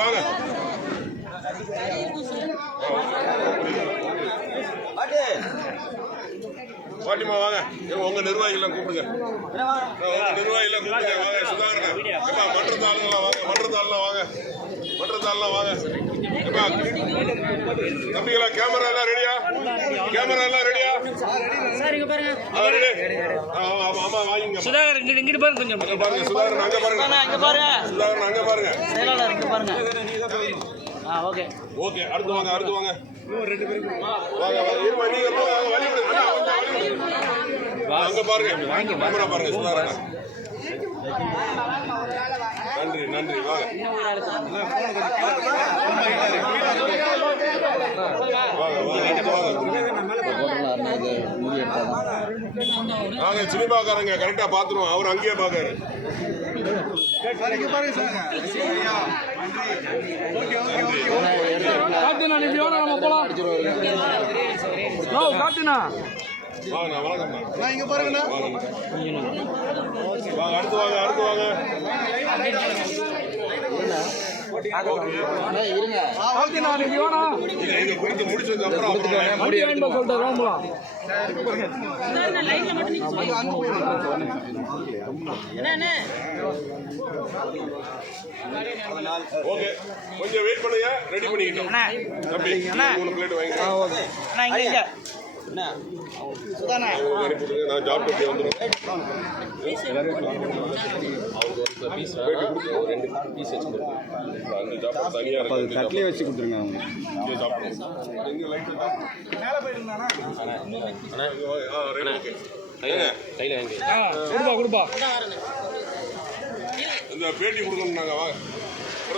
வாங்க பாட்டிமா வாங்க உங்க நிர்வாகிகள்லாம் கூப்பிடுங்க நிர்வாகிகள்லாம் கூப்பிடுங்க வாங்க சுதாகரன் மன்றத்தாளுங்களாம் வாங்க மன்றத்தாள்லாம் வாங்க மன்றத்தாள்லாம் வாங்க தம்பிகளா கேமரா எல்லாம் ரெடியா கேமரா எல்லாம் ரெடியா ஆமா வாங்கிங்க சுதாகரன் இங்கிட்டு பாருங்க கொஞ்சம் பாருங்க சுதாகரன் அங்க பாருங்க சுதாகரன் அங்க பாருங்க செயலாளர் இங்க பாருங்க ஓகே ஓகே அடுத்து வாங்க ரெண்டு பேருக்கு வாங்க இருமா நீங்க போங்க வழி விடுங்க அங்க பாருங்க கேமரா பாருங்க சுதாகரன் நன்றி நன்றி வாங்க நாங்க சினிமாக்காரங்க கரெக்டா பாத்துருவோம் அவர் அங்கேயே பாக்காரு இங்க பாருங்க அடுத்து வாங்க இருங்க முடிச்சதுக்கு அப்புறம் ஓகே கொஞ்சம் வெயிட் பண்ணுங்க ரெடி பண்ணிக்கிட்டோம் தம்பி 3 பிளேட் வாங்கிக்கிறேன் நான் ஜாப் பண்ணி வந்துடும் தட்டிலே வச்சு கொடுத்துருங்க இந்த பேட்டி கொடுக்கணும் நாங்க வாங்க